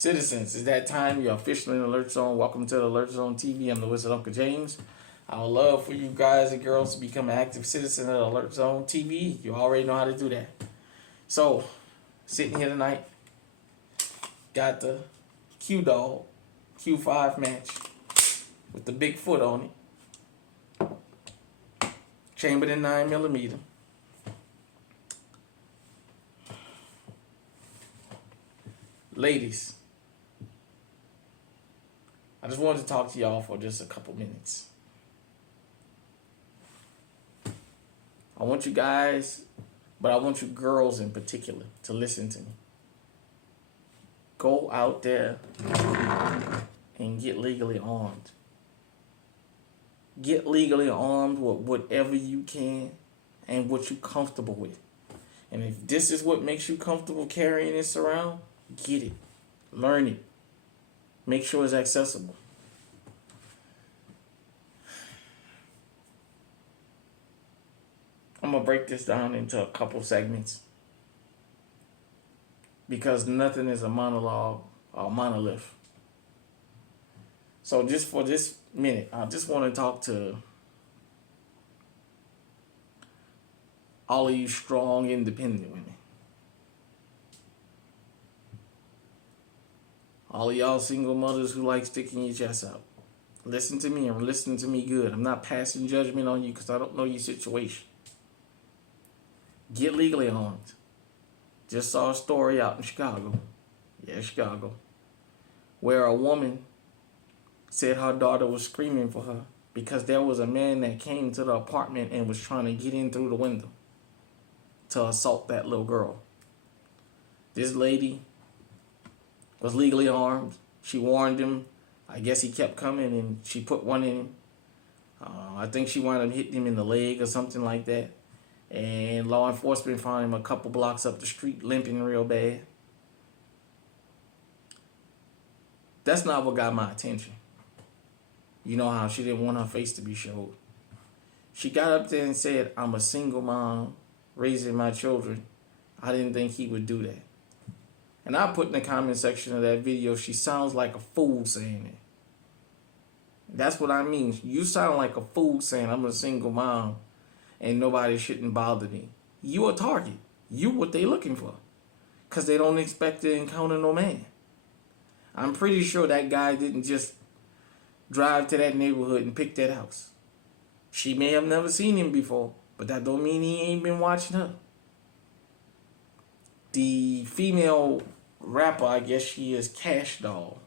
Citizens, it's that time. You're officially in the Alert Zone. Welcome to the Alert Zone TV. I'm the Wizard Uncle James. I would love for you guys and girls to become an active citizen of the Alert Zone TV. You already know how to do that. So, sitting here tonight, got the Q-Dog Q5 match with the big foot on it. Chambered in 9mm. Ladies, I just wanted to talk to y'all for just a couple minutes. I want you guys, but I want you girls in particular, to listen to me. Go out there and get legally armed. Get legally armed with whatever you can and what you're comfortable with. And if this is what makes you comfortable carrying this around, get it. Learn it. Make sure it's accessible. I'm going to break this down into a couple segments because nothing is a monologue or monolith. So just for this minute, I just want to talk to all of you strong, independent women. All of y'all single mothers who like sticking your chest out. Listen to me and listen to me good. I'm not passing judgment on you because I don't know your situation. Get legally armed. Just saw a story out in Chicago. Yeah, Chicago. Where a woman said her daughter was screaming for her because there was a man that came to the apartment and was trying to get in through the window to assault that little girl. This lady was legally armed. She warned him. I guess he kept coming and she put one in him. I think she wound up hitting him in the leg or something like that. And law enforcement found him a couple blocks up the street limping real bad. That's not what got my attention. You know how she didn't want her face to be showed. She got up there and said, "I'm a single mom raising my children. I didn't think he would do that." And I put in the comment section of that video, she sounds like a fool saying it. That's what I mean. You sound like a fool saying, "I'm a single mom and nobody shouldn't bother me." You a target. You what they looking for. Because they don't expect to encounter no man. I'm pretty sure that guy didn't just drive to that neighborhood and pick that house. She may have never seen him before, but that don't mean he ain't been watching her. The female rapper, I guess she is, Cash Doll,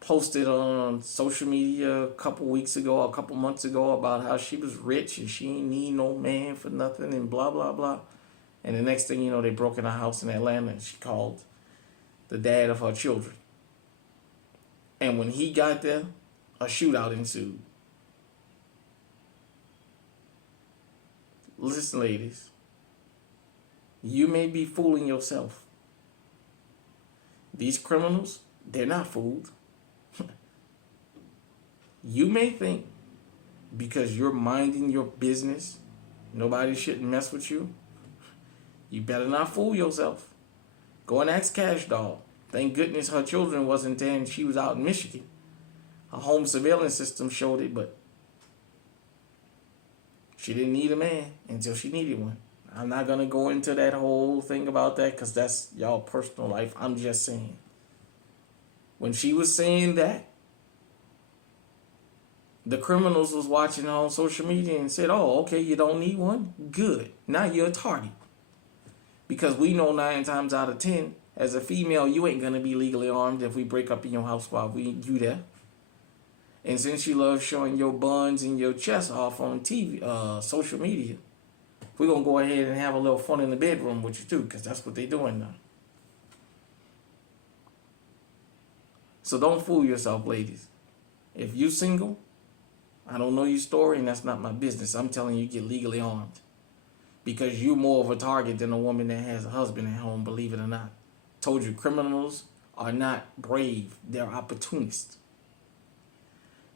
posted on social media a couple months ago about how she was rich and she ain't need no man for nothing and blah, blah, blah. And the next thing you know, they broke in her house in Atlanta and she called the dad of her children. And when he got there, a shootout ensued. Listen, ladies, you may be fooling yourself. These criminals, they're not fooled. You may think because you're minding your business, nobody shouldn't mess with you. You better not fool yourself. Go and ask Cash Doll. Thank goodness her children wasn't there and she was out in Michigan. Her home surveillance system showed it, but she didn't need a man until she needed one. I'm not going to go into that whole thing about that because that's y'all personal life. I'm just saying. When she was saying that, the criminals was watching her on social media and said, "Oh, okay, you don't need one? Good. Now you're a target." Because we know 9 times out of 10, as a female, you ain't going to be legally armed if we break up in your house while you there. And since you love showing your buns and your chest off on TV, social media, we're going to go ahead and have a little fun in the bedroom with you too, because that's what they're doing now. So don't fool yourself, ladies. If you single, I don't know your story and that's not my business. I'm telling you, get legally armed. Because you're more of a target than a woman that has a husband at home, believe it or not. Told you, criminals are not brave. They're opportunists.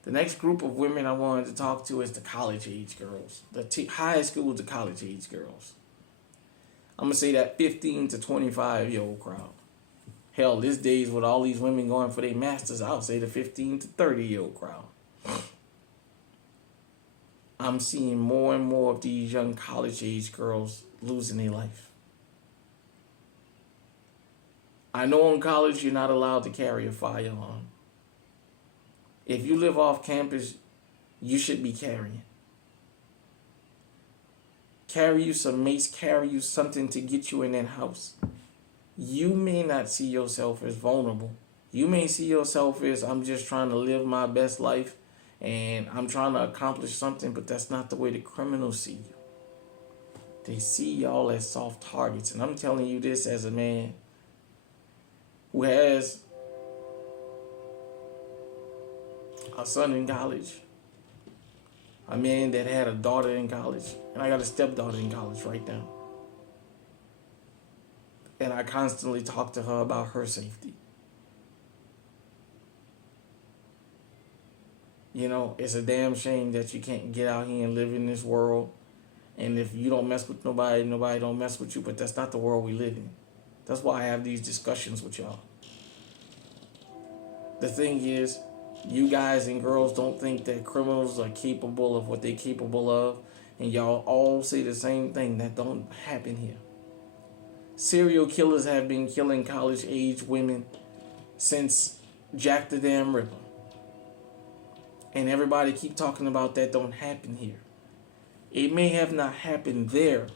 The next group of women I wanted to talk to is the college-age girls. The high school to college-age girls. I'm going to say that 15 to 25-year-old crowd. Hell, these days with all these women going for their masters, I would say the 15 to 30-year-old crowd. I'm seeing more and more of these young college age girls losing their life. I know in college you're not allowed to carry a firearm. If you live off campus, you should be carrying. Carry you some mace, carry you something to get you in that house. You may not see yourself as vulnerable. You may see yourself as, I'm just trying to live my best life and I'm trying to accomplish something, but that's not the way the criminals see you. They see y'all as soft targets. And I'm telling you this as a man who has a son in college, a man that had a daughter in college, and I got a stepdaughter in college right now. And I constantly talk to her about her safety. You know, it's a damn shame that you can't get out here and live in this world. And if you don't mess with nobody, nobody don't mess with you. But that's not the world we live in. That's why I have these discussions with y'all. The thing is, you guys and girls don't think that criminals are capable of what they're capable of. And y'all all say the same thing. That don't happen here. Serial killers have been killing college age women since Jack the Damn Ripper. And everybody keep talking about that don't happen here. It may have not happened there,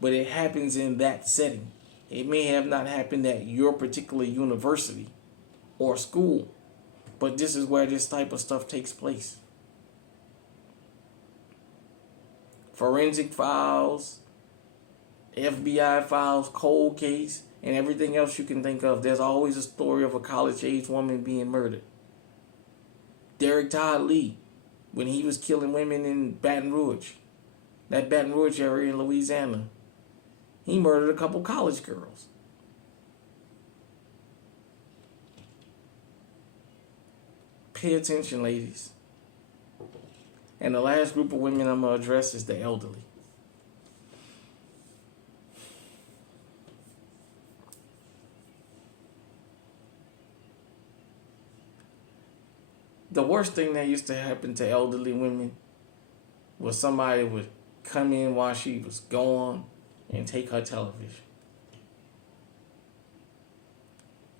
but it happens in that setting. It may have not happened at your particular university or school, but this is where this type of stuff takes place. Forensic files, FBI files, cold case, and everything else you can think of. There's always a story of a college-age woman being murdered. Derek Todd Lee, when he was killing women in Baton Rouge, that Baton Rouge area in Louisiana, he murdered a couple college girls. Pay attention, ladies. And the last group of women I'm going to address is the elderly. The worst thing that used to happen to elderly women was somebody would come in while she was gone and take her television.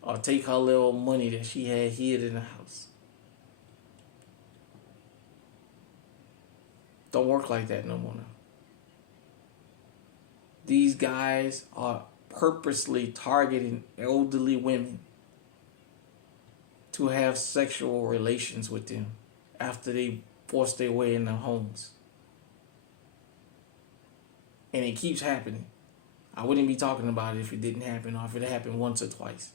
Or take her little money that she had hid in the house. Don't work like that no more now. These guys are purposely targeting elderly women to have sexual relations with them after they force their way in their homes. And it keeps happening. I wouldn't be talking about it if it didn't happen or if it happened once or twice.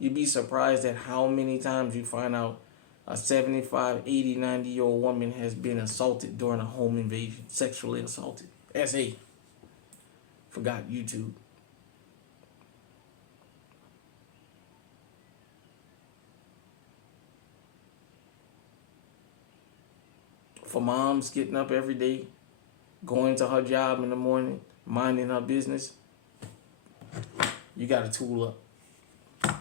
You'd be surprised at how many times you find out a 75, 80, 90-year-old woman has been assaulted during a home invasion, sexually assaulted. SA. Forgot YouTube. For moms getting up every day, going to her job in the morning, minding her business, you got to tool up.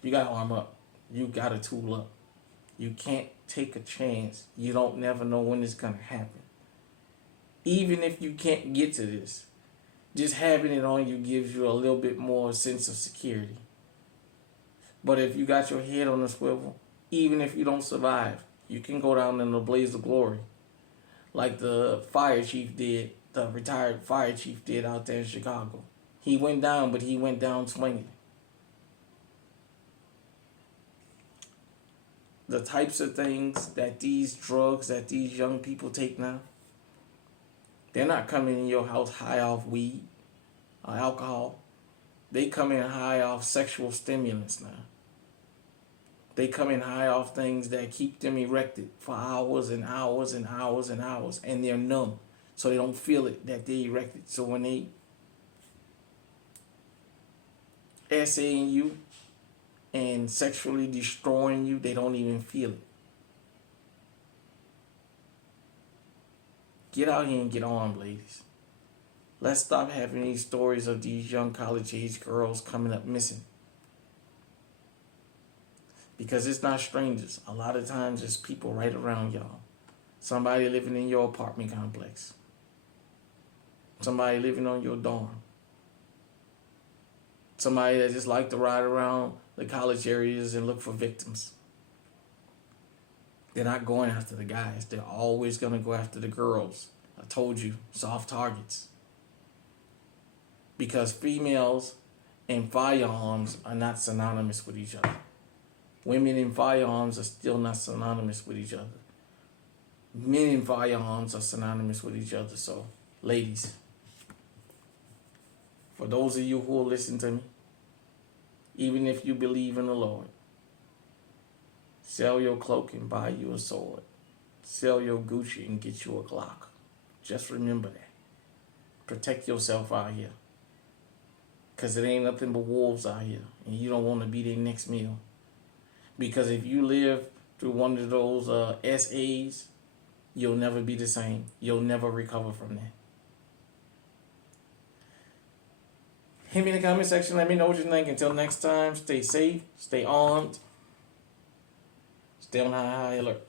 You got to arm up. You got to tool up. You can't take a chance. You don't never know when it's going to happen. Even if you can't get to this, just having it on you gives you a little bit more sense of security. But if you got your head on a swivel, even if you don't survive, you can go down in a blaze of glory. Like the fire chief did, the retired fire chief did out there in Chicago. He went down, but he went down swinging. The types of things that these drugs that these young people take now, they're not coming in your house high off weed or alcohol. They come in high off sexual stimulants now. They come in high off things that keep them erected for hours and hours and hours and hours. And they're numb. So they don't feel it that they're erected. So when they essaying you and sexually destroying you, they don't even feel it. Get out here and get armed, ladies. Let's stop having these stories of these young college age girls coming up missing. Because it's not strangers. A lot of times it's people right around y'all. Somebody living in your apartment complex. Somebody living on your dorm. Somebody that just like to ride around the college areas and look for victims. They're not going after the guys. They're always going to go after the girls. I told you, soft targets. Because females and firearms are not synonymous with each other. Women and firearms are still not synonymous with each other. Men and firearms are synonymous with each other. So, ladies, for those of you who will listen to me, even if you believe in the Lord, sell your cloak and buy you a sword. Sell your Gucci and get you a Glock. Just remember that. Protect yourself out here. Because it ain't nothing but wolves out here. And you don't want to be their next meal. Because if you live through one of those SAs, you'll never be the same. You'll never recover from that. Hit me in the comment section. Let me know what you think. Until next time, stay safe, stay armed, stay on high alert.